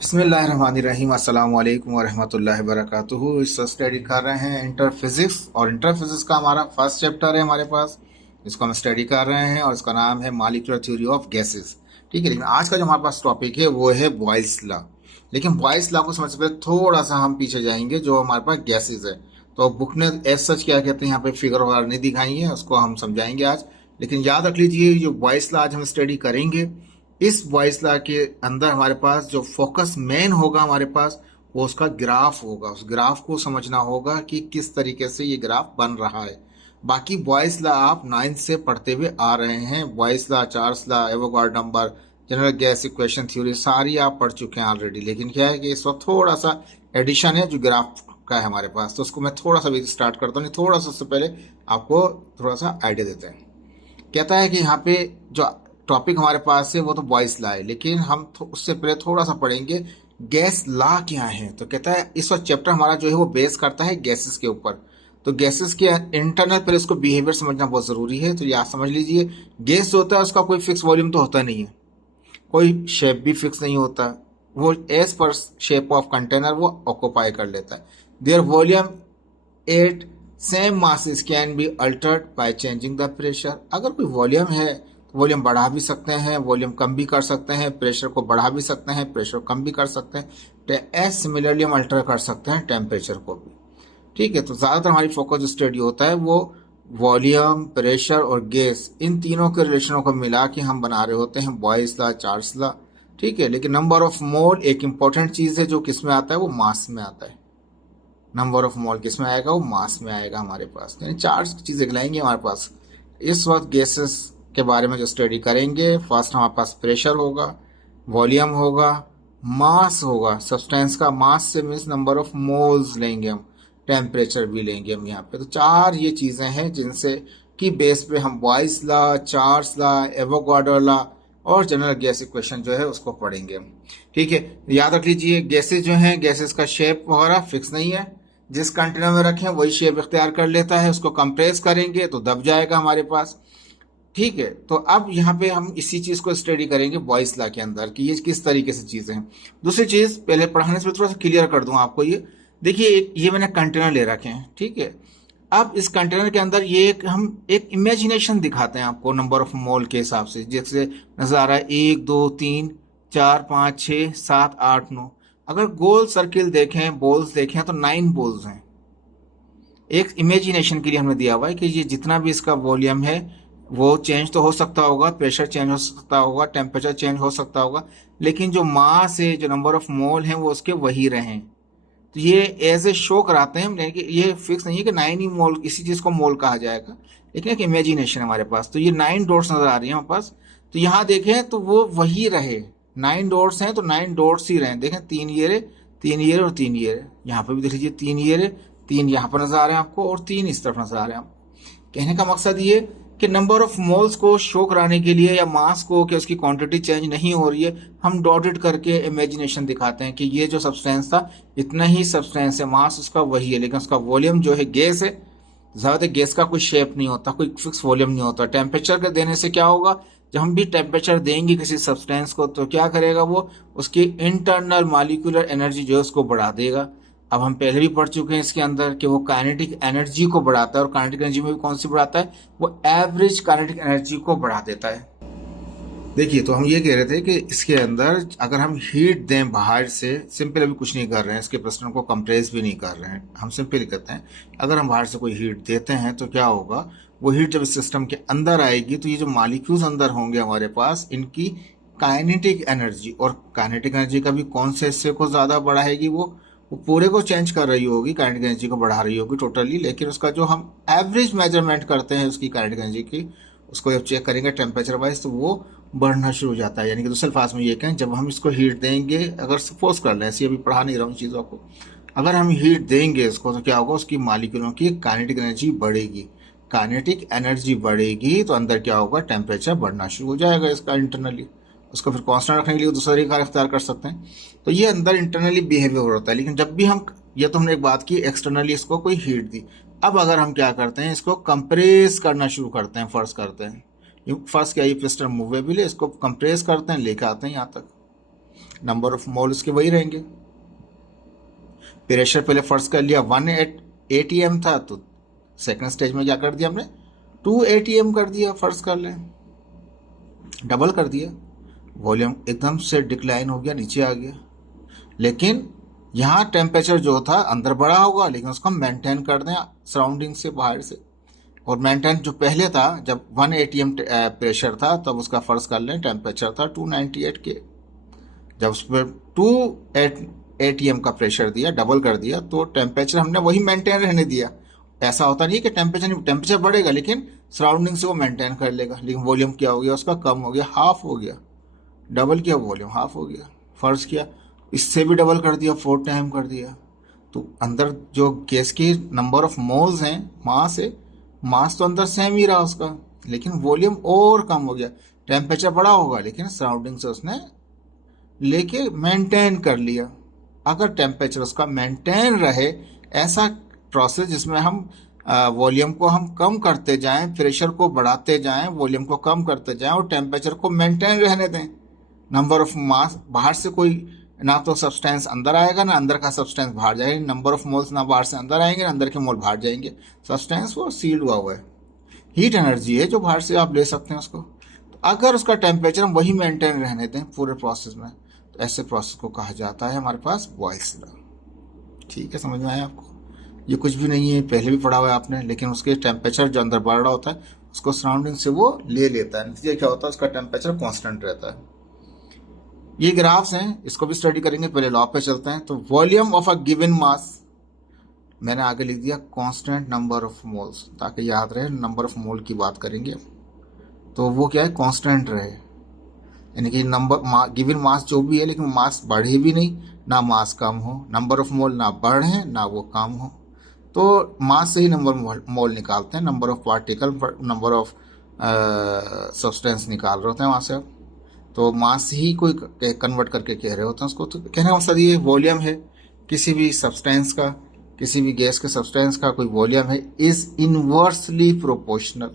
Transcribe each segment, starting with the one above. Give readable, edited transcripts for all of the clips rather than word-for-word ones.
बिस्मिल्लाहिर्रहमानिर्रहीम अस्सलाम वालेकुम वरहमतुल्लाहि वबरकातुहू। इस स्टडी कर रहे हैं इंटर फिजिक्स, और इंटर फिजिक्स का हमारा फर्स्ट चैप्टर है हमारे पास, जिसको हम स्टडी कर रहे हैं और इसका नाम है मॉलिक्यूलर थ्योरी ऑफ गैसेस। ठीक है, लेकिन आज का जो हमारे पास टॉपिक है वो है बॉयल्स लॉ। लेकिन बॉयल्स लॉ को समझने से पहले थोड़ा सा हम पीछे जाएंगे, जो हमारे पास गैसेज है। तो बुक ने एज सच क्या कहते हैं, यहाँ पे फिगर वगैरह नहीं दिखाई है, उसको हम समझाएंगे आज। लेकिन याद रख लीजिए, जो बॉयल्स लॉ आज हम स्टडी करेंगे, इस बॉयल्स लॉ के अंदर हमारे पास जो फोकस मेन होगा हमारे पास, वो उसका ग्राफ होगा। उस ग्राफ को समझना होगा कि किस तरीके से ये ग्राफ बन रहा है। बाकी बॉयल्स लॉ आप 9th से पढ़ते हुए आ रहे हैं। Boyle's law, Charles law, Avogadro number, general gas equation theory सारी आप पढ़ चुके हैं ऑलरेडी। लेकिन क्या है कि इस वक्त थोड़ा सा एडिशन है जो ग्राफ का है हमारे पास, तो उसको मैं थोड़ा सा भी स्टार्ट करता हूँ। थोड़ा सा उससे पहले आपको थोड़ा सा आइडिया देते हैं। कहता है कि यहाँ पे जो टॉपिक हमारे पास है वो तो बॉयल्स लॉ है, लेकिन हम उससे पहले थोड़ा सा पढ़ेंगे गैस लॉ क्या है। तो कहता है इस वक्त चैप्टर हमारा जो है वो बेस करता है गैसेस के ऊपर। तो गैसेस के इंटरनल पहले उसको बिहेवियर समझना बहुत ज़रूरी है। तो याद समझ लीजिए, गैस जो होता है उसका कोई फिक्स वॉल्यूम तो होता नहीं है, कोई शेप भी फिक्स नहीं होता। वो as per shape of container वो ऑक्यूपाई कर लेता है। Their volume at same masses can be altered by changing the pressure. अगर कोई वॉल्यूम है तो वॉल्यूम बढ़ा भी सकते हैं, वॉल्यूम कम भी कर सकते हैं, प्रेशर को बढ़ा भी सकते हैं, प्रेशर कम भी कर सकते हैं। एज सिमिलरली हम अल्टर कर सकते हैं टेम्परेचर को भी। ठीक है, तो ज़्यादातर हमारी फोकस जो स्टडी होता है वो वॉल्यूम, प्रेशर और गैस, इन तीनों के रिलेशनों को मिला के हम बना रहे होते हैं बॉयल्स लॉ, चार्ल्स लॉ। ठीक है, लेकिन नंबर ऑफ मोल एक इंपॉर्टेंट चीज़ है जो किस में आता है, वो मास में आता है। नंबर ऑफ मोल किस में आएगा, वो मास में आएगा हमारे पास। यानी चार चीजें गिलाएंगे हमारे पास। इस वक्त गैसेस के बारे में जो स्टडी करेंगे, फर्स्ट हमारे पास प्रेशर होगा, वॉल्यूम होगा, मास होगा। सब्सटेंस का मास से मीन्स नंबर ऑफ मोल्स लेंगे हम, टेम्परेचर भी लेंगे हम यहाँ पे। तो चार ये चीजें हैं जिनसे की बेस पे हम Boyle's law, Charles law, Avogadro law और जनरल गैस इक्वेशन जो है उसको पढ़ेंगे हम। ठीक है, याद रख लीजिए गैसेस जो हैं, गैसेस का शेप वगैरह फिक्स नहीं है। जिस कंटेनर में रखें वही शेप इख्तियार कर लेता है। उसको कंप्रेस करेंगे तो दब जाएगा हमारे पास। ठीक है, तो अब यहाँ पे हम इसी चीज को स्टडी करेंगे बॉयल्स लॉ के अंदर कि ये किस तरीके से चीजें हैं। दूसरी चीज पहले पढ़ाने से थोड़ा सा क्लियर कर दूं आपको। ये देखिए, ये मैंने कंटेनर ले रखे हैं। ठीक है, अब इस कंटेनर के अंदर हम एक इमेजिनेशन दिखाते हैं आपको नंबर ऑफ मोल के हिसाब से। जैसे नजर आ रहा है 1 2 3 4 5 6 7 8 9। अगर गोल सर्किल देखें, बोल्स देखें, तो 9 बोल्स हैं। एक इमेजिनेशन के लिए हमने दिया हुआ है कि ये जितना भी इसका वॉल्यूम है वो चेंज तो हो सकता होगा, प्रेशर चेंज हो सकता होगा, टेम्परेचर चेंज हो सकता होगा, लेकिन जो मास है, जो नंबर ऑफ मोल हैं, वो उसके वही रहें। तो ये एज ए शो कराते हैं हम, कि ये फिक्स नहीं है कि 9 ही मोल, इसी चीज को मोल कहा जाएगा, लेकिन एक इमेजिनेशन हमारे पास। तो ये 9 डॉट्स नजर आ रही है हमारे पास। तो यहाँ देखें तो वो वही रहे, 9 डॉट्स हैं तो 9 डॉट्स ही रहे। देखें 3 ये रहे, 3 ये रहे और 3 ये रहे। यहाँ पे भी देख लीजिए 3 ये रहे, 3 यहाँ पर नजर आ रहे हैं आपको और 3 इस तरफ नजर आ रहे हैं आपको। कहने का मकसद ये कि नंबर ऑफ मोल्स को शो कराने के लिए, या मास को कि उसकी क्वांटिटी चेंज नहीं हो रही है, हम डॉटेड करके इमेजिनेशन दिखाते हैं कि ये जो सब्सटेंस था इतना ही सब्सटेंस है, मास उसका वही है, लेकिन उसका वॉल्यूम जो है गैस है। ज्यादातर गैस का कोई शेप नहीं होता, कोई फिक्स वॉल्यूम नहीं होता। टेम्परेचर के देने से क्या होगा, जब हम भी टेम्परेचर देंगे किसी सब्सटेंस को, तो क्या करेगा वो, उसकी इंटरनल मॉलिक्यूलर एनर्जी जो है उसको बढ़ा देगा। अब हम पहले भी पढ़ चुके हैं इसके अंदर कि वो काइनेटिक एनर्जी को बढ़ाता है, और काइनेटिक एनर्जी में भी कौन सी बढ़ाता है, वो एवरेज काइनेटिक एनर्जी को बढ़ा देता है। देखिए, तो हम ये कह रहे थे कि इसके अंदर अगर हम हीट दें बाहर से, सिंपल अभी कुछ नहीं कर रहे हैं, इसके प्रश्न को कंप्रेस भी नहीं कर रहे हैं, हम सिंपल कहते हैं अगर हम बाहर से कोई हीट देते हैं तो क्या होगा, वो हीट जब इस सिस्टम के अंदर आएगी तो ये जो मॉलिक्यूल्स अंदर होंगे हमारे पास, इनकी काइनेटिक एनर्जी, और काइनेटिक एनर्जी का भी कौन से हिस्से को ज्यादा बढ़ाएगी, वो पूरे को चेंज कर रही होगी, काइनेटिक एनर्जी को बढ़ा रही होगी टोटली। लेकिन उसका जो हम एवरेज मेजरमेंट करते हैं उसकी काइनेटिक एनर्जी की, उसको जब चेक करेंगे टेम्परेचर वाइज, तो वो बढ़ना शुरू हो जाता है। यानी कि दूसरे अल्फाज में ये कहें, जब हम इसको हीट देंगे, अगर सपोज कर लें, ऐसी अभी पढ़ा नहीं रहा हूँ चीज़ों को, अगर हम हीट देंगे इसको तो क्या होगा, उसकी मॉलिक्यूलों की काइनेटिक एनर्जी बढ़ेगी। काइनेटिक एनर्जी बढ़ेगी तो अंदर क्या होगा, टेम्परेचर बढ़ना शुरू हो जाएगा इसका इंटरनली। उसको फिर कांस्टेंट रखने के लिए दूसरा तरीका इख्तियार कर सकते हैं। तो ये अंदर इंटरनली बिहेवियर होता है। लेकिन जब भी हम, ये तो हमने एक बात की, एक्सटर्नली इसको कोई हीट दी। अब अगर हम क्या करते हैं, इसको कंप्रेस करना शुरू करते हैं, फर्स्ट करते हैं, फर्स्ट क्या, ये पिस्टन मूवेबल है, इसको कंप्रेस करते हैं, लेके आते हैं यहाँ तक। नंबर ऑफ मोल उसके वही रहेंगे। प्रेशर पहले फर्ज कर लिया 1 atm था, तो सेकंड स्टेज में क्या कर दिया हमने 2 atm कर दिया, फर्ज कर लें डबल कर दिया, वॉल्यूम एकदम से डिक्लाइन हो गया, नीचे आ गया। लेकिन यहाँ टेम्परेचर जो था अंदर बढ़ा होगा, लेकिन उसको मेंटेन कर दें सराउंडिंग से, बाहर से। और मेंटेन जो पहले था, जब 1 atm प्रेशर था, तब उसका फर्ज कर लें टेम्परेचर था 298 के। जब उस पर 2 atm का प्रेशर दिया, डबल कर दिया, तो टेम्परेचर हमने वही मेंटेन रहने दिया। ऐसा होता नहीं कि टेम्परेचर बढ़ेगा लेकिन सराउंडिंग से वो मेंटेन कर लेगा, लेकिन वॉल्यूम क्या हो गया उसका, कम हो गया, हाफ हो गया। डबल किया वॉल्यूम हाफ हो गया, फर्ज किया इससे भी डबल कर दिया, 4 टाइम कर दिया। तो अंदर जो गैस की नंबर ऑफ मोल्स हैं, मास है, मास तो अंदर सेम ही रहा उसका, लेकिन वॉल्यूम और कम हो गया। टेम्परेचर बढ़ा होगा लेकिन सराउंडिंग से उसने लेके मेंटेन कर लिया। अगर टेम्परेचर उसका मेंटेन रहे, ऐसा प्रोसेस जिसमें हम वॉल्यूम को हम कम करते जाएं, प्रेशर को बढ़ाते जाएं, वॉल्यूम को कम करते जाएं और टेम्परेचर को मेंटेन रहने दें। नंबर ऑफ मास, बाहर से कोई ना तो सब्सटेंस अंदर आएगा ना अंदर का सब्सटेंस बाहर जाएगा, नंबर ऑफ मोल्स ना बाहर से अंदर आएंगे ना अंदर के मोल बाहर जाएंगे, सब्सटेंस वो सील्ड हुआ है। हीट एनर्जी है जो बाहर से आप ले सकते हैं उसको। तो अगर उसका टेम्परेचर हम वही मेंटेन रहने दें पूरे प्रोसेस में, तो ऐसे प्रोसेस को कहा जाता है हमारे पास बॉयल्स लॉ। ठीक है, समझ में आया आपको? ये कुछ भी नहीं है, पहले भी पढ़ा हुआ है आपने, लेकिन उसके टेम्परेचर जो अंदर बढ़ रहा होता है उसको सराउंडिंग से वो ले लेता है, नतीजा क्या होता है उसका टेम्परेचर कांस्टेंट रहता है। ये ग्राफ्स हैं, इसको भी स्टडी करेंगे, पहले लॉ पे चलते हैं। तो volume of a given mass, मैंने आगे लिख दिया कांस्टेंट नंबर ऑफ मोल्स, ताकि याद रहे नंबर ऑफ मोल की बात करेंगे तो वो क्या है, कांस्टेंट रहे, यानी कि नंबर गिवन मास जो भी है, लेकिन मास बढ़े भी नहीं ना मास कम हो, नंबर ऑफ मोल ना बढ़े ना वो कम हो। तो मास से ही नंबर मोल निकालते हैं, number of particle, number of substance निकाल रहे होते हैं वहाँ से। तो मास ही कोई कन्वर्ट करके कह रहे होते हैं उसको। तो कहने का मकसद ये वॉल्यूम है किसी भी सब्सटेंस का, किसी भी गैस के सब्सटेंस का कोई वॉल्यूम है, इज इनवर्सली प्रोपोर्शनल।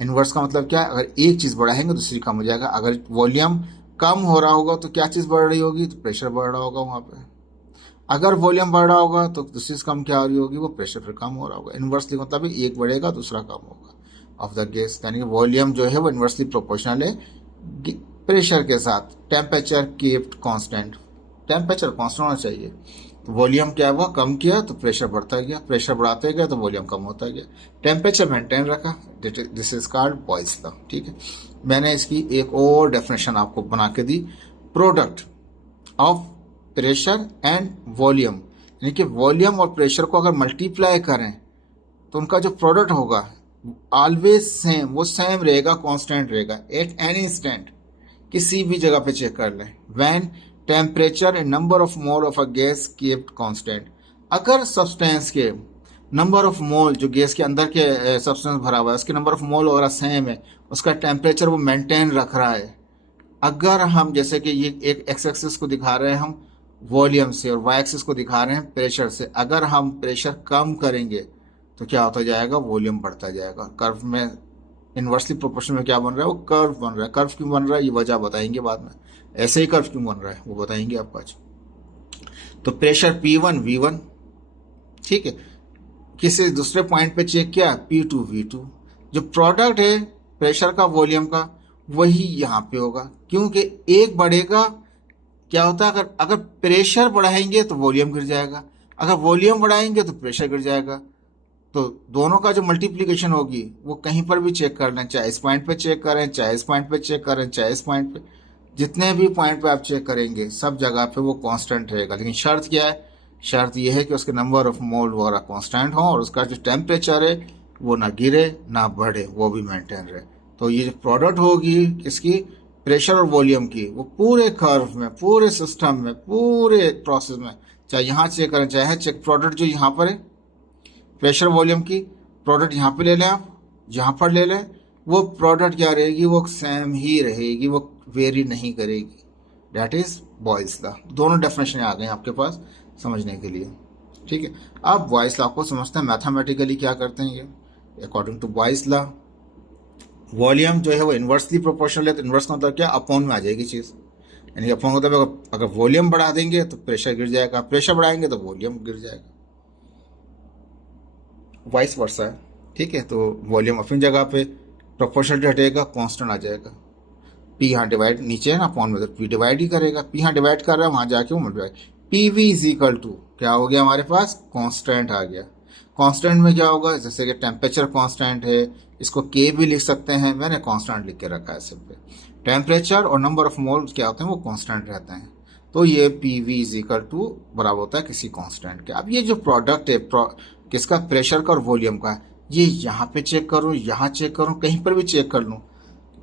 इनवर्स का मतलब क्या है, अगर एक चीज़ बढ़ाएंगे दूसरी कम हो जाएगा। अगर वॉल्यूम कम हो रहा होगा तो क्या चीज़ बढ़ रही होगी, तो प्रेशर बढ़ रहा होगा वहाँ पे। अगर वॉल्यूम बढ़ रहा होगा तो दूसरी चीज़ कम क्या हो रही होगी, वो प्रेशर फिर कम हो रहा होगा। इनवर्सली मतलब एक बढ़ेगा दूसरा कम होगा ऑफ द गैस, यानी कि वॉल्यूम जो है वो इनवर्सली प्रोपोर्शनल है प्रेशर के साथ। Temperature keeped constant, temperature constant होना चाहिए। तो वॉल्यूम क्या हुआ, कम किया तो प्रेशर बढ़ता गया, प्रेशर बढ़ाते गया तो वॉल्यूम कम होता गया, टेम्परेचर मेंटेन रखा, this is called Boyle's law. ठीक है, मैंने इसकी एक और डेफिनेशन आपको बना के दी, product of pressure and volume, यानी कि वॉल्यूम और प्रेशर को अगर मल्टीप्लाई करें तो उनका जो प्रोडक्ट होगा ऑलवेज सेम, वो सेम रहेगा, कांस्टेंट रहेगा एट एनी इंस्टेंट, किसी भी जगह पे चेक कर लें। When temperature and number of mole of a gas keeped constant, अगर सब्सटेंस के नंबर ऑफ मोल, जो गैस के अंदर के सब्सटेंस भरा हुआ है उसके नंबर ऑफ मोल वगैरह सेम है, उसका टेम्परेचर वो मेंटेन रख रहा है। अगर हम जैसे कि ये एक एक्स एक्सिस को दिखा रहे हैं हम वॉल्यूम से और वाई एक्सिस को दिखा रहे हैं प्रेशर से, अगर हम प्रेशर कम करेंगे तो क्या होता जाएगा, वॉल्यूम बढ़ता जाएगा। कर्व में इनवर्सली प्रोपोर्शनल में क्या बन रहा है, वो कर्व बन रहा है। कर्व क्यों बन रहा है ये वजह बताएंगे बाद में, ऐसे ही कर्व क्यों बन रहा है वो बताएंगे आपको आज। तो प्रेशर P1 V1, ठीक है, किसी दूसरे पॉइंट पे चेक किया P2 V2, जो प्रोडक्ट है प्रेशर का वॉल्यूम का वही यहाँ पे होगा, क्योंकि एक बढ़ेगा क्या होता है, अगर प्रेशर बढ़ाएंगे तो वॉल्यूम गिर जाएगा, अगर वॉल्यूम बढ़ाएंगे तो प्रेशर गिर जाएगा। तो दोनों का जो मल्टीप्लिकेशन होगी वो कहीं पर भी चेक कर लें, चाहे इस पॉइंट पे चेक करें, चाहे इस पॉइंट पे चेक करें, चाहे इस पॉइंट पे, जितने भी पॉइंट पे आप चेक करेंगे सब जगह पे वो कांस्टेंट रहेगा। लेकिन शर्त क्या है, शर्त ये है कि उसके नंबर ऑफ मोल वगैरह कांस्टेंट हो और उसका जो टेम्परेचर है वो ना गिरे ना बढ़े, वो भी मेंटेन रहे। तो ये जो प्रोडक्ट होगी इसकी प्रेशर और वॉल्यूम की, वो पूरे कर्व में, पूरे सिस्टम में, पूरे प्रोसेस में, चाहे यहाँ चेक करें चाहे चेक, प्रोडक्ट जो यहाँ पर है प्रेशर वॉल्यूम की, प्रोडक्ट यहाँ पे ले लें आप, यहाँ पर ले लें, वो प्रोडक्ट क्या रहेगी, वो सेम ही रहेगी, वो वेरी नहीं करेगी। That is Boyle's law. दोनों डेफिनेशन आ गए आपके पास समझने के लिए। ठीक है, अब बॉयल्स लॉ को समझते हैं मैथमेटिकली क्या करते हैं ये। According to Boyle's law volume जो है वो इन्वर्सली प्रोपोर्शनल है, तो इन्वर्स मतलब क्या, अपॉन में आ जाएगी चीज़। यानी अपॉन मतलब अगर वॉल्यूम बढ़ा देंगे तो प्रेशर गिर जाएगा, प्रेशर बढ़ाएंगे तो वॉल्यूम गिर जाएगा, वाइस वर्सा है। ठीक है, तो वॉल्यूम अपनी जगह पे प्रोपोर्शनल हटेगा, कांस्टेंट आ जाएगा। पी यहाँ डिवाइड नीचे है ना अपॉन में, तो पी डिवाइड ही करेगा, पी यहाँ डिवाइड कर रहा है, वहां जाके वो multiply. P V is equal to क्या हो गया हमारे पास, कांस्टेंट आ गया। कांस्टेंट में क्या होगा, जैसे कि टेम्परेचर कांस्टेंट है, इसको के भी लिख सकते हैं, मैंने कांस्टेंट लिख के रखा है सिर्फ। टेम्परेचर और नंबर ऑफ मोल क्या होते हैं, वो कांस्टेंट रहते हैं। तो ये P V is equal to बराबर होता है किसी कांस्टेंट के। अब ये जो प्रोडक्ट है किसका, प्रेशर का और वॉल्यूम का, ये यहाँ पे चेक करूँ, यहाँ चेक करूँ, कहीं पर भी चेक कर लूँ,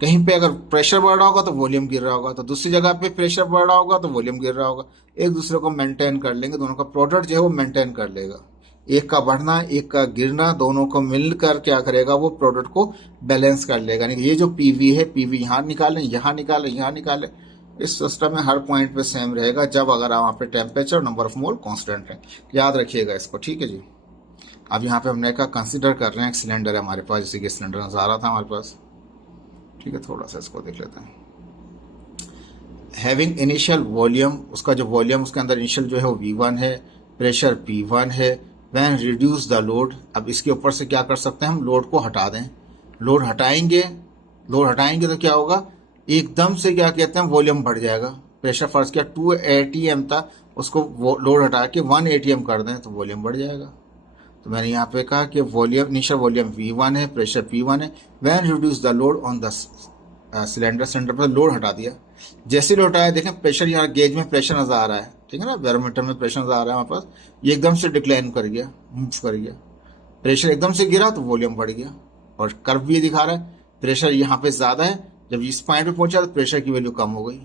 कहीं पे अगर प्रेशर बढ़ रहा होगा तो वॉल्यूम गिर रहा होगा, तो दूसरी जगह पे प्रेशर बढ़ रहा होगा तो वॉल्यूम गिर रहा होगा। एक दूसरे को मेंटेन कर लेंगे, दोनों का प्रोडक्ट जो है वो मेंटेन कर लेगा। एक का बढ़ना एक का गिरना दोनों को मिलकर क्या करेगा, वो प्रोडक्ट को बैलेंस कर लेगा। यानी ये जो पीवी है, पीवी यहाँ निकालें, यहाँ निकालें, यहाँ निकालें, इस सिस्टम में हर पॉइंट पे सेम रहेगा जब अगर वहाँ पे temperature number of mole constant है। याद रखिएगा इसको, ठीक है जी। अब यहाँ पे हमने का कंसिडर कर रहे हैं, एक सिलेंडर है हमारे पास, जैसे कि सिलेंडर नजर आ रहा था हमारे पास। ठीक है, थोड़ा सा इसको देख लेते हैं। हैविंग इनिशियल वॉल्यूम, उसका जो वॉल्यूम उसके अंदर इनिशियल जो है वो V1 है, प्रेशर P1 है। व्हेन रिड्यूस द लोड, अब इसके ऊपर से क्या कर सकते हैं हम, लोड को हटा दें। लोड हटाएंगे, लोड हटाएंगे तो क्या होगा, एकदम से क्या कहते हैं, वॉल्यूम बढ़ जाएगा। प्रेशर फर्स्ट क्या 2 ATM था, उसको लोड हटा के 1 ATM कर दें तो वॉल्यूम बढ़ जाएगा। तो मैंने यहाँ पे कहा कि वॉल्यूम इनिशियल वॉल्यूम V1 है, प्रेशर P1 है। When reduce the load on the cylinder, cylinder पर लोड हटा दिया। जैसे लोड हटाया, देखें प्रेशर यहाँ गेज में प्रेशर नजर आ रहा है, ठीक है ना, बैरोमीटर में प्रेशर नजर आ रहा है हमारे पास, ये एकदम से डिक्लाइन कर गया, मूव कर गया। प्रेशर एकदम से गिरा तो वॉल्यूम बढ़ गया, और कर्व भी ये दिखा रहा है प्रेशर यहाँ पे ज्यादा है, जब इस पॉइंट पे पहुंचा तो प्रेशर की वैल्यू कम हो गई,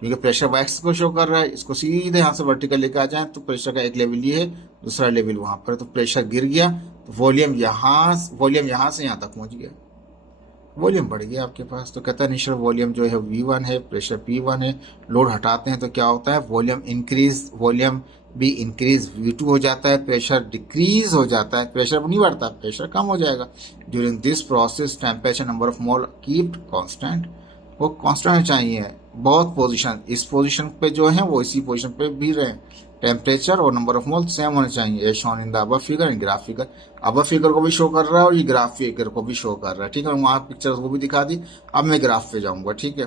क्योंकि प्रेशर वैक्स को शो कर रहा है। इसको सीधे यहाँ से वर्टिकल लेके आ जाए तो प्रेशर का एक लेवल ये है, दूसरा लेवल वहां पर, तो प्रेशर गिर गया तो वॉल्यूम यहाँ से यहाँ तक पहुंच गया, वॉल्यूम बढ़ गया आपके पास। तो कहता है इनिशियल वॉल्यूम जो है V1 है, प्रेशर P1 है। लोड हटाते हैं तो क्या होता है, वॉल्यूम इंक्रीज, वॉल्यूम भी इंक्रीज, V2 हो जाता है, प्रेशर डिक्रीज हो जाता है, प्रेशर नहीं बढ़ता, प्रेशर कम हो जाएगा। During this process temperature number of mole keep constant, वो कांस्टेंट चाहिए। बहुत पोजीशन, इस पोजीशन पे जो है वो इसी पोजीशन पे भी रहे, टेम्परेचर और नंबर ऑफ मोल सेम होने चाहिए। As shown in the above figure, in graph figure. Above figure को भी शो कर रहा है और ये ग्राफ फिगर को भी शो कर रहा है, ठीक है। वहाँ पिक्चर्स को भी दिखा दी। अब मैं ग्राफ पे जाऊंगा, ठीक है।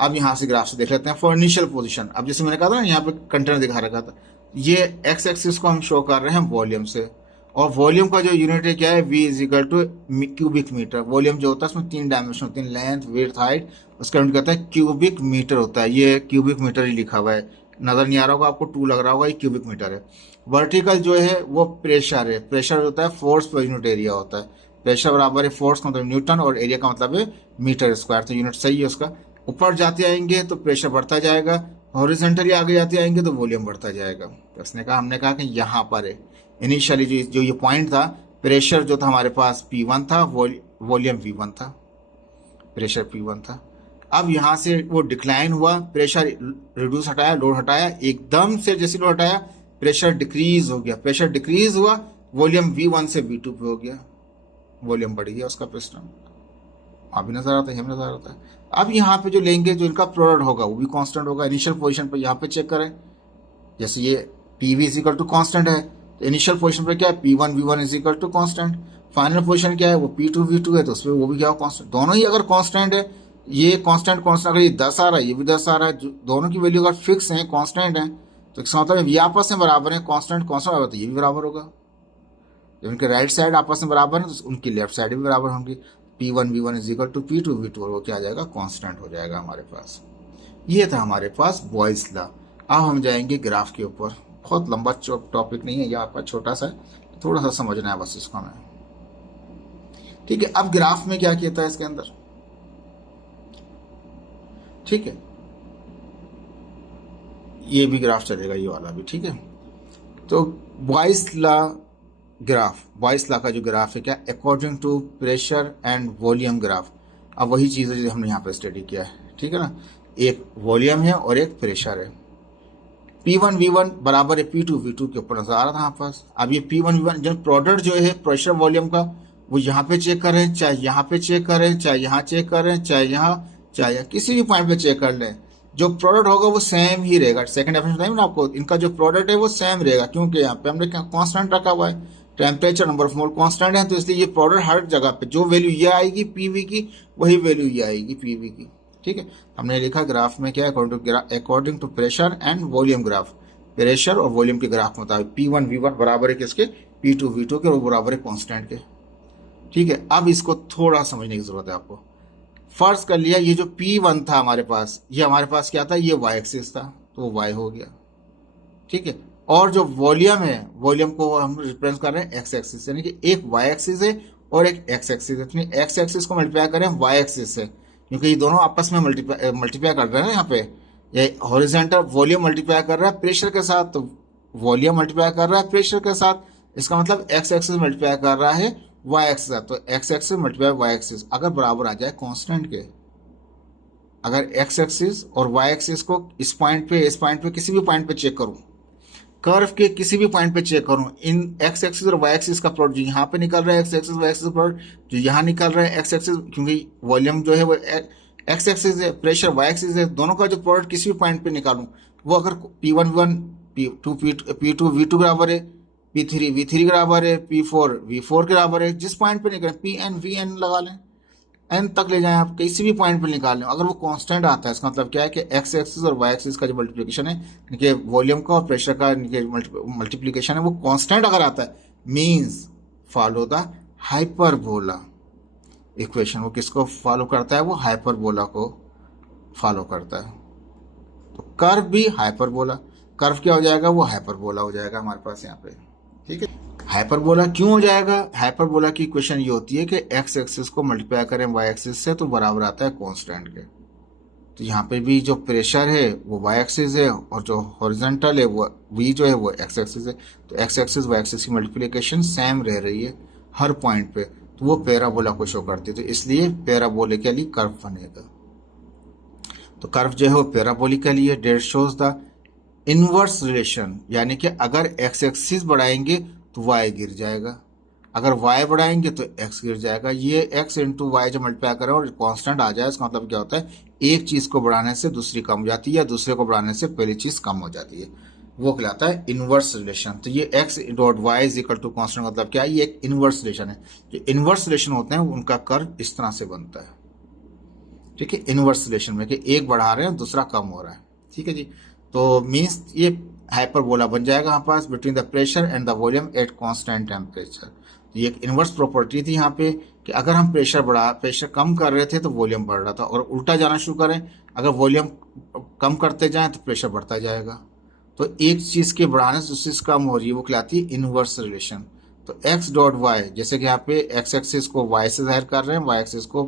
अब यहाँ से ग्राफ से देख लेते हैं फॉर इनिशियल पोजीशन। अब जैसे मैंने कहा था ना, यहाँ पे कंटेनर दिखा रखा था, ये एक्स एक्सिस को हम शो कर रहे हैं वॉल्यूम से, और वॉल्यूम का जो यूनिट है क्या है, V is equal to cubic metre. Volume जो होता है उसमें 3 डायमेंशन होते हैं, लेंथ, विड्थ, हाइट, उसका यूनिट कहता है क्यूबिक मीटर होता है। ये क्यूबिक मीटर ही लिखा हुआ है, नजर नहीं आ रहा होगा आपको, 2 लग रहा होगा, ये क्यूबिक मीटर है। वर्टिकल जो है वो प्रेशर है, प्रेशर होता है फोर्स पर यूनिट एरिया होता है। प्रेशर बराबर है फोर्स का मतलब न्यूटन, और एरिया का मतलब है मीटर स्क्वायर, तो यूनिट सही है उसका। ऊपर जाते आएंगे तो प्रेशर बढ़ता जाएगा, हॉरिजॉन्टली आगे जाते आएंगे तो वॉल्यूम बढ़ता जाएगा। तो उसने कहा, हमने कहा कि यहाँ पर है इनिशियली जो ये पॉइंट था, प्रेशर जो था हमारे पास P1 था, वॉल्यूम V1 था, प्रेशर P1 था। अब यहाँ से वो डिक्लाइन हुआ, प्रेशर रिड्यूस हटाया, लोड हटाया, एकदम से जैसे लोड हटाया प्रेशर डिक्रीज हो गया, प्रेशर डिक्रीज हुआ, वॉल्यूम V1 से V2 पे हो गया, वॉल्यूम बढ़ गया उसका पिस्टन। अभी नजर आता है, नजर आता है। अब यहाँ पे जो लेंगे, जो इनका प्रोडक्ट होगा वो भी कांस्टेंट होगा। इनिशियल पोजीशन पे यहाँ पे चेक करें, जैसे ये PV is equal to constant है, तो इनिशियल पोजीशन पे क्या है, P1 V1 is equal to constant. Final position क्या है, वो P2 V2 है, तो उसमें वो भी क्या हो, कांस्टेंट। दोनों ही अगर कांस्टेंट है, ये कांस्टेंट अगर ये 10 आ रहा है, ये भी 10 आ रहा है, दोनों की वैल्यू अगर फिक्स है, कांस्टेंट है, तो इसका मतलब ये आपस में बराबर है, कांस्टेंट बराबर, तो ये भी बराबर होगा। जब उनके राइट साइड आपस में बराबर है तो उनकी लेफ्ट साइड भी बराबर होंगी। P1 V1 is equal to P2 V2, और वो क्या आ जाएगा, कांस्टेंट हो जाएगा हमारे पास। ये था हमारे पास बॉयल्स लॉ। अब हम जाएंगे ग्राफ के ऊपर। बहुत लंबा टॉपिक नहीं है, यहाँ पर छोटा सा है, थोड़ा सा समझना है बस इसको हमें, ठीक है। अब ग्राफ में क्या कहता है इसके अंदर, ठीक है, ये भी ग्राफ चलेगा, ये वाला भी, ठीक है। तो Boyle's law graph, Boyle's law का जो ग्राफ है क्या, according to pressure and volume graph. अब वही चीज़ है जो हमने यहाँ पे स्टडी किया है, ठीक है ना। एक वॉल्यूम है और एक प्रेशर है। P1 V1 बराबर है P2 V2 के ऊपर नजर आ रहा था हमारे पास। अब ये P1 V1 जो प्रोडक्ट जो है प्रेशर वॉल्यूम का, वो यहाँ पे चेक करें, चाहे यहाँ पे चेक करें, चाहे यहाँ चेक करें, चाहे यहाँ किसी भी पॉइंट पे चेक कर लें, जो प्रोडक्ट होगा वो सेम ही रहेगा। सेकंड डेफिनेशन बताइए ना आपको, इनका जो प्रोडक्ट है वो सेम रहेगा, क्योंकि यहाँ पे हमने कांस्टेंट रखा हुआ है, temperature number of mole constant है, तो इसलिए ये प्रोडक्ट हर जगह पे जो वैल्यू ये आएगी पीवी की, वही वैल्यू ये आएगी पीवी की। ठीक है, हमने लिखा ग्राफ में क्या, according to pressure and volume graph, pressure और वॉल्यूम के ग्राफ मुताबिक P1 V1 बराबर है किसके, P2 V2 के, और बराबर है कांस्टेंट के। ठीक है, अब इसको थोड़ा समझने की जरूरत है आपको। फर्ज कर लिया ये जो P1 था हमारे पास, ये हमारे पास क्या था, ये y एक्सिस था, तो वो y हो गया। ठीक है, और जो वॉल्यूम है, वॉल्यूम को हम रिप्रेजेंट कर रहे हैं x एक्सिस, यानी कि एक y एक्सिस है और एक x एक्सिस है, तो x एक्सिस को मल्टीप्लाई करें y एक्सिस से, क्योंकि ये दोनों आपस में मल्टीप्लाई कर रहे हैं यहाँ पे। ये हॉरिजॉन्टल वॉल्यूम मल्टीप्लाई कर रहा है प्रेशर के साथ, तो वॉल्यूम मल्टीप्लाई कर रहा है प्रेशर के साथ, इसका मतलब x एक्सिस मल्टीप्लाई कर रहा है y एक्सिस, तो x axis multiply y axis अगर बराबर आ जाए कांस्टेंट के, अगर x एक्सिस और y एक्सिस को इस पॉइंट पे किसी भी पॉइंट पे चेक करूं, कर्व के किसी भी पॉइंट पे चेक करूं, इन x एक्सिस और y एक्सिस का प्लॉट जो यहाँ पे निकल रहा है, x axis y axis plot जो यहाँ निकल रहा है x एक्सिस, क्योंकि वॉल्यूम जो है वो x एक्सिस है, प्रेशर y एक्सिस है, दोनों का जो प्रोडक्ट किसी भी पॉइंट पे निकालूं, वो अगर P1 V1 P2 V2 बराबर है, P3 V3 बराबर है, P4 V4 के बराबर है, जिस पॉइंट पे निकले Pn Vn लगा लें, n तक ले जाएं आप, किसी भी पॉइंट पे निकाल लें, अगर वो कांस्टेंट आता है, इसका मतलब क्या है कि x एक्सिस और y एक्सिस का जो मल्टीप्लिकेशन है, इनके वॉल्यूम का और प्रेशर का मल्टीप्लिकेशन है, वो कांस्टेंट अगर आता है, means follow the hyperbola equation. वो किसको फॉलो करता है, वो हाइपरबोला को फॉलो करता है। तो कर्व भी हाइपरबोला, कर्व क्या हो जाएगा, वो हाइपरबोला हो जाएगा हमारे पास यहाँ पे। ठीक है, हाइपरबोला क्यों हो जाएगा, हाइपरबोला की इक्वेशन ये होती है कि x एक्सिस को मल्टीप्लाई करें y एक्सिस से तो बराबर आता है कांस्टेंट के। तो यहाँ पे भी जो प्रेशर है वो y एक्सिस है, और जो हॉरिजॉन्टल है वो v जो है वो x एक्सिस है, तो x एक्सिस y एक्सिस की मल्टीप्लिकेशन सेम रह रही है हर पॉइंट पे, तो वो पैराबोला को शो करती है, तो इसलिए पैराबोलिकली कर्व बनेगा। तो कर्व जो है वो पैराबोलिकली है। That shows the inverse relation, यानी कि अगर x एक्सिस बढ़ाएंगे तो y गिर जाएगा, अगर y बढ़ाएंगे तो x गिर जाएगा। ये x इंटू वाई जब मल्टीप्लाई करें और कांस्टेंट आ जाए, इसका मतलब क्या होता है, एक चीज को बढ़ाने से दूसरी कम हो जाती है, या दूसरे को बढ़ाने से पहली चीज कम हो जाती है, वो कहलाता है इनवर्स रिलेशन। तो ये x dot y is equal to constant मतलब क्या है, ये एक इनवर्स रिलेशन है। जो इनवर्स रिलेशन होते हैं उनका कर्व इस तरह से बनता है। ठीक है, इनवर्स रिलेशन में कि एक बढ़ा रहे हैं दूसरा कम हो रहा है। ठीक है जी, तो मीन्स ये हाइपरबोला बन जाएगा हमारे पास between the pressure and the volume at constant temperature. तो ये एक इनवर्स प्रॉपर्टी थी यहाँ पे कि अगर हम प्रेशर कम कर रहे थे तो वॉल्यूम बढ़ रहा था, और उल्टा जाना शुरू करें, अगर वॉल्यूम कम करते जाएं तो प्रेशर बढ़ता जाएगा। तो एक चीज के बढ़ाने से दूसरी चीज कम हो रही है, वो कहलाती है इनवर्स रिलेशन। तो x डॉट वाई, जैसे कि यहाँ पे x एक्सिस को y से जाहिर कर रहे हैं, y एक्सिस को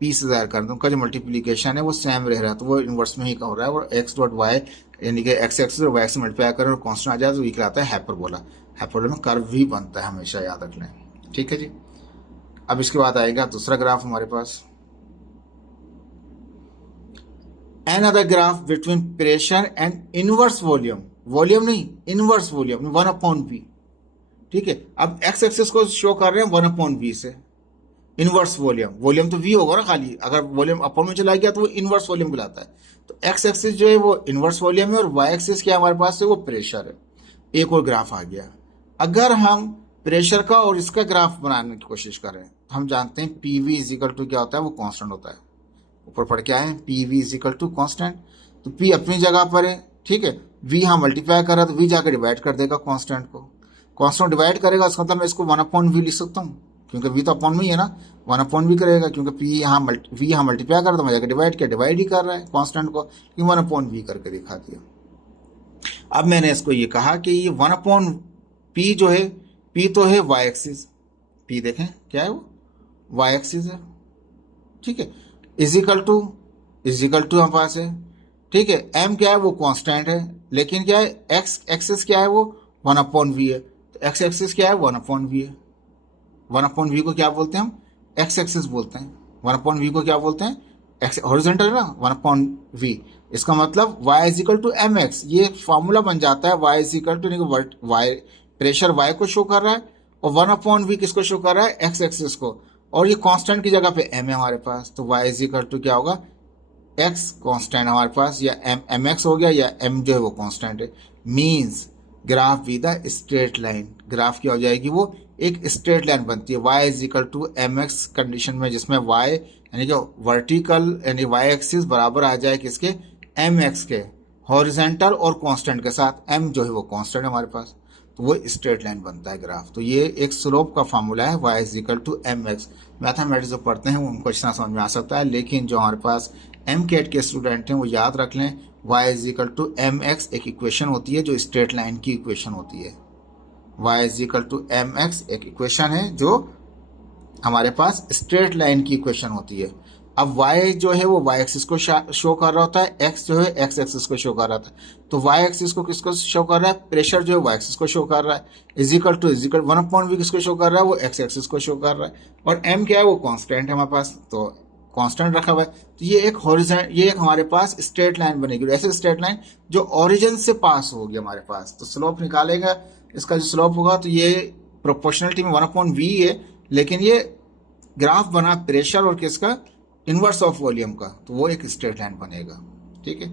p से जाहिर कर रहे हैं, उनका जो मल्टीप्लीकेशन है वो सेम रह रहा है, तो वो इनवर्स में ही हो रहा है। और x डॉट वाई यानी कि x एक्सिस और y से मल्टीप्लाई करें और कांस्टेंट आ जाए तो ये कहलाता है हाइपरबोला। हाइपरबोला में कर्व भी बनता है, हमेशा याद रख लें। ठीक है जी, अब इसके बाद आएगा दूसरा ग्राफ हमारे पास, another graph between pressure and inverse volume, volume नहीं इनवर्स वॉल्यूम 1/v। ठीक है, अब x एक्सिस को शो कर रहे हैं 1/v से, इनवर्स वॉल्यूम, वॉल्यूम तो v होगा ना खाली, अगर वॉल्यूम अपॉन में चला गया तो वो इनवर्स वॉल्यूम कहलाता है। तो x एक्सिस जो है वो इनवर्स वॉल्यूम है, और y एक्सिस क्या हमारे पास है, वो प्रेशर है। एक और ग्राफ आ गया, अगर हम प्रेशर का और इसका ग्राफ बनाने की कोशिश करें तो हम जानते हैं PV इज इक्वल टू क्या होता है, वो कांस्टेंट होता है। ऊपर पढ़ के आए हैं PV is equal to constant, तो P अपनी जगह पर है। ठीक है, V यहाँ मल्टीप्लाई कर रहा है तो V जाकर डिवाइड कर देगा कांस्टेंट को, कांस्टेंट डिवाइड करेगा, इसका मतलब मैं इसको 1/v लिख सकता हूँ, क्योंकि V तो अपॉन में ही है ना, 1/v करेगा, क्योंकि V यहाँ मल्टीप्लाई कर रहा था, मैं जाकर डिवाइड किया, डिवाइड ही कर रहा है कांस्टेंट को, 1/v करके दिखा दिया। अब मैंने इसको ये कहा कि ये 1/p जो है, P तो है y एक्सिस, P देखें क्या है वो y एक्सिस है। ठीक है, इज इक्वल टू हमारे पास है। ठीक है, m क्या है, वो कांस्टेंट है, लेकिन क्या है x एक्सिस क्या है, वो 1/v है, तो x एक्सिस क्या है, 1/v है। 1/v को क्या बोलते हैं हम, x एक्सिस बोलते हैं। 1/v को क्या बोलते हैं, x हॉरिजॉन्टल है ना, 1/v, इसका मतलब y is equal to mx। ये फॉर्मूला बन जाता है, y is equal to y, pressure y को शो कर रहा है, और 1/v किसको शो कर रहा है, x एक्सिस को, और ये कांस्टेंट की जगह पे m है हमारे पास, तो y इज इक्वल टू क्या होगा, एक्स कांस्टेंट हमारे पास, या एम एक्स हो गया, या एम जो है वो कांस्टेंट है, means graph with a straight line, graph क्या हो जाएगी, वो एक स्ट्रेट लाइन बनती है y is equal to m x condition में, जिसमें y यानी कि वर्टिकल यानी y एक्सिस बराबर आ जाए किसके, एम एक्स के, हॉरिजेंटल और कांस्टेंट के साथ, m जो है वो कांस्टेंट है हमारे पास, तो वो स्ट्रेट लाइन बनता है ग्राफ। तो ये एक स्लोप का फार्मूला है, y is equal to m x. Mathematics जो पढ़ते हैं उनको इतना समझ में आ सकता है, लेकिन जो हमारे पास एम कैट के स्टूडेंट हैं वो याद रख लें, y is equal to m x एक इक्वेशन होती है जो स्ट्रेट लाइन की इक्वेशन होती है। y is equal to m x एक इक्वेशन है जो हमारे पास स्ट्रेट लाइन की इक्वेशन होती है। अब y जो है वो y एक्सिस को शो कर रहा होता है, x जो है x एक्सिस को शो कर रहा था, तो y एक्सिस को किसको शो कर रहा है, प्रेशर जो है y एक्सिस को शो कर रहा है, इज इक्वल टू 1/v किसको शो कर रहा है, वो x एक्सिस को शो कर रहा है, और m क्या है, वो कांस्टेंट है हमारे पास, तो कांस्टेंट रखा हुआ है। तो ये एक ये एक हमारे पास स्ट्रेट लाइन बनेगी, ऐसे स्ट्रेट लाइन जो ओरिजिन से पास होगी हमारे पास, तो स्लोप निकालेगा, इसका जो स्लोप होगा तो ये प्रोपोर्शनलिटी में 1/v है, लेकिन ये ग्राफ बना प्रेशर और किसका, इनवर्स ऑफ वॉल्यूम का, तो वो एक स्ट्रेट लाइन बनेगा। ठीक है,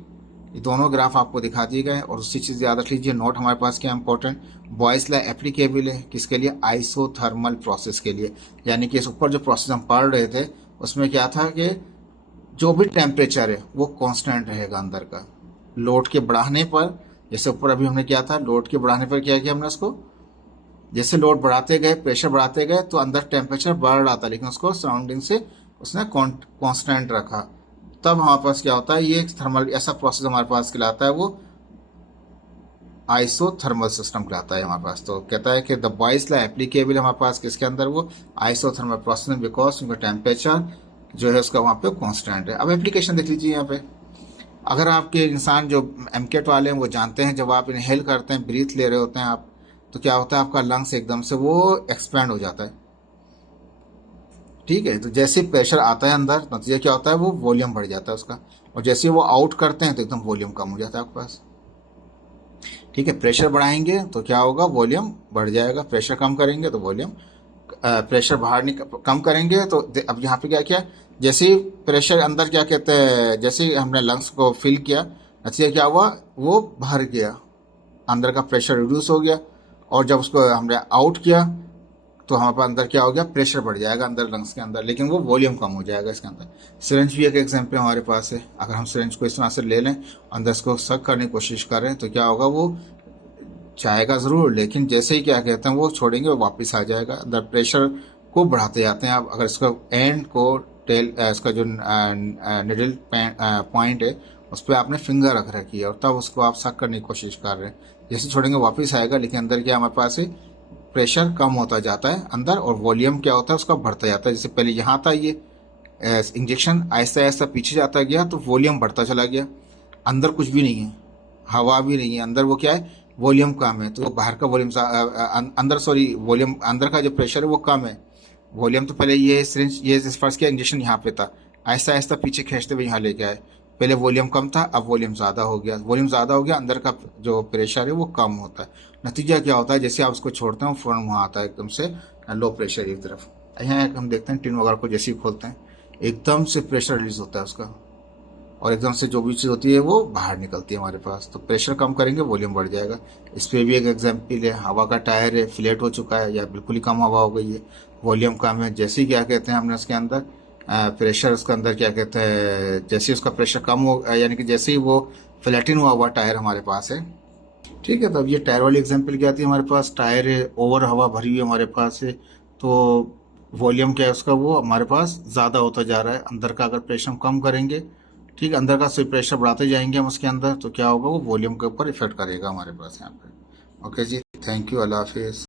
ये दोनों ग्राफ आपको दिखा दिए गए, और उसकी चीज़ याद रख लीजिए, नोट हमारे पास क्या इंपॉर्टेंट, बॉयस लॉ एप्लीकेबल है किसके लिए, आइसोथर्मल प्रोसेस के लिए, यानी कि इस ऊपर जो प्रोसेस हम पढ़ रहे थे उसमें क्या था कि जो भी टेम्परेचर है वो कांस्टेंट रहेगा अंदर का, लोड के बढ़ाने पर, जैसे ऊपर अभी हमने किया था, लोड के बढ़ाने पर क्या किया हमने उसको, जैसे लोड बढ़ाते गए, प्रेशर बढ़ाते गए, तो अंदर टेम्परेचर बढ़ रहा था, लेकिन उसको सराउंडिंग से उसने कांस्टेंट रखा, तब हमारे पास क्या होता है, ये थर्मल ऐसा प्रोसेस हमारे पास कहलाता है, वो आइसोथर्मल सिस्टम कहलाता है हमारे पास। तो कहता है कि द बॉयस लॉ एप्लीकेबल हमारे पास किसके अंदर, वो आइसोथर्मल प्रोसेस में, बिकॉज उनका टेम्परेचर जो है उसका वहाँ पे कांस्टेंट है। अब एप्लीकेशन देख लीजिए यहाँ पे, अगर आपके इंसान जो एमकेट वाले हैं वो जानते हैं, जब आप इनहेल करते हैं, ब्रीथ ले रहे होते हैं आप, तो क्या होता है, आपका लंग्स एकदम से वो एक्सपैंड हो जाता है। ठीक है, तो जैसे प्रेशर आता है अंदर, नतीजा क्या होता है, वो वॉल्यूम बढ़ जाता है उसका, और जैसे वो आउट करते हैं तो एकदम वॉल्यूम कम हो जाता है आपके पास। ठीक है, प्रेशर बढ़ाएंगे तो क्या होगा, वॉल्यूम बढ़ जाएगा, प्रेशर कम करेंगे तो वॉल्यूम, प्रेशर बाहर कम करेंगे तो अब यहाँ पे क्या किया, जैसे ही प्रेशर अंदर क्या कहते हैं, जैसे ही हमने लंग्स को फिल किया, नतीजा क्या हुआ, वो भर गया, अंदर का प्रेशर रिड्यूस हो गया, और जब उसको हमने आउट किया तो हमारे पास अंदर क्या हो गया, प्रेशर बढ़ जाएगा अंदर लंग्स के अंदर, लेकिन वो वॉल्यूम कम हो जाएगा इसके अंदर। सिरिंज भी एक एग्जांपल हमारे पास है, अगर हम सिरिंज को इस तरह से ले लें, अंदर इसको सक करने की कोशिश करें, तो क्या होगा, वो चाहेगा ज़रूर, लेकिन जैसे ही क्या कहते हैं वो छोड़ेंगे, वो वापस आ जाएगा, अंदर प्रेशर को बढ़ाते जाते हैं आप। अगर इसका एंड को टेल, इसका जो निडल पॉइंट है उस पर आपने फिंगर रख रखी है, और तब उसको आप सक करने की कोशिश कर रहे हैं, जैसे छोड़ेंगे वापस आएगा, लेकिन अंदर क्या हमारे पास है, प्रेशर कम होता जाता है अंदर, और वॉल्यूम क्या होता है उसका बढ़ता जाता है। जैसे पहले यहाँ था ये इंजेक्शन, आहिस्ता आहिस्ता पीछे जाता गया तो वॉल्यूम बढ़ता चला गया, अंदर कुछ भी नहीं है, हवा भी नहीं है अंदर, वो क्या है, वॉल्यूम कम है, तो बाहर का वॉल्यूम अंदर, सॉरी वॉल्यूम अंदर का जो प्रेशर है वो कम है, वॉल्यूम तो पहले ये सिरिंज, ये फर्स्ट किया इंजेक्शन यहाँ पे था, आहिस्ता आहिस्ता पीछे खींचते हुए यहाँ लेके आए, पहले वॉल्यूम कम था, अब वॉल्यूम ज़्यादा हो गया, वॉल्यूम ज़्यादा हो गया, अंदर का जो प्रेशर है वो कम होता है। नतीजा क्या होता है, जैसे आप उसको छोड़ते हैं फ़ौरन वहाँ आता है एकदम से लो प्रेशर की तरफ। यहाँ हम देखते हैं टिन वगैरह को जैसे ही खोलते हैं, एकदम से प्रेशर रिलीज होता है उसका, और एकदम से जो भी चीज़ होती है वो बाहर निकलती है हमारे पास। तो प्रेशर कम करेंगे, वॉल्यूम बढ़ जाएगा। इस पर भी एक एग्जाम्पल है, हवा का टायर है, फ्लैट हो चुका है या बिल्कुल ही कम हवा हो गई है, वॉल्यूम कम है, जैसे ही क्या कहते हैं हमने उसके अंदर प्रेशर, उसके अंदर क्या कहते हैं, जैसे उसका प्रेशर कम हो, यानी कि जैसे ही वो फ्लैटिन हुआ टायर हमारे पास है। ठीक है, तो अब ये टायर वाली एग्जाम्पल क्या आती है, हमारे पास टायर है, ओवर हवा भरी हुई हमारे पास है, तो वॉल्यूम क्या है उसका, वो हमारे पास ज़्यादा होता जा रहा है, अंदर का अगर प्रेशर हम कम करेंगे, ठीक, अंदर का सिर्फ प्रेशर बढ़ाते जाएंगे हम उसके अंदर, तो क्या होगा, वो वॉल्यूम के ऊपर इफेक्ट करेगा हमारे पास यहाँ पे। ओके जी, थैंक यू, अल्लाह हाफिज़।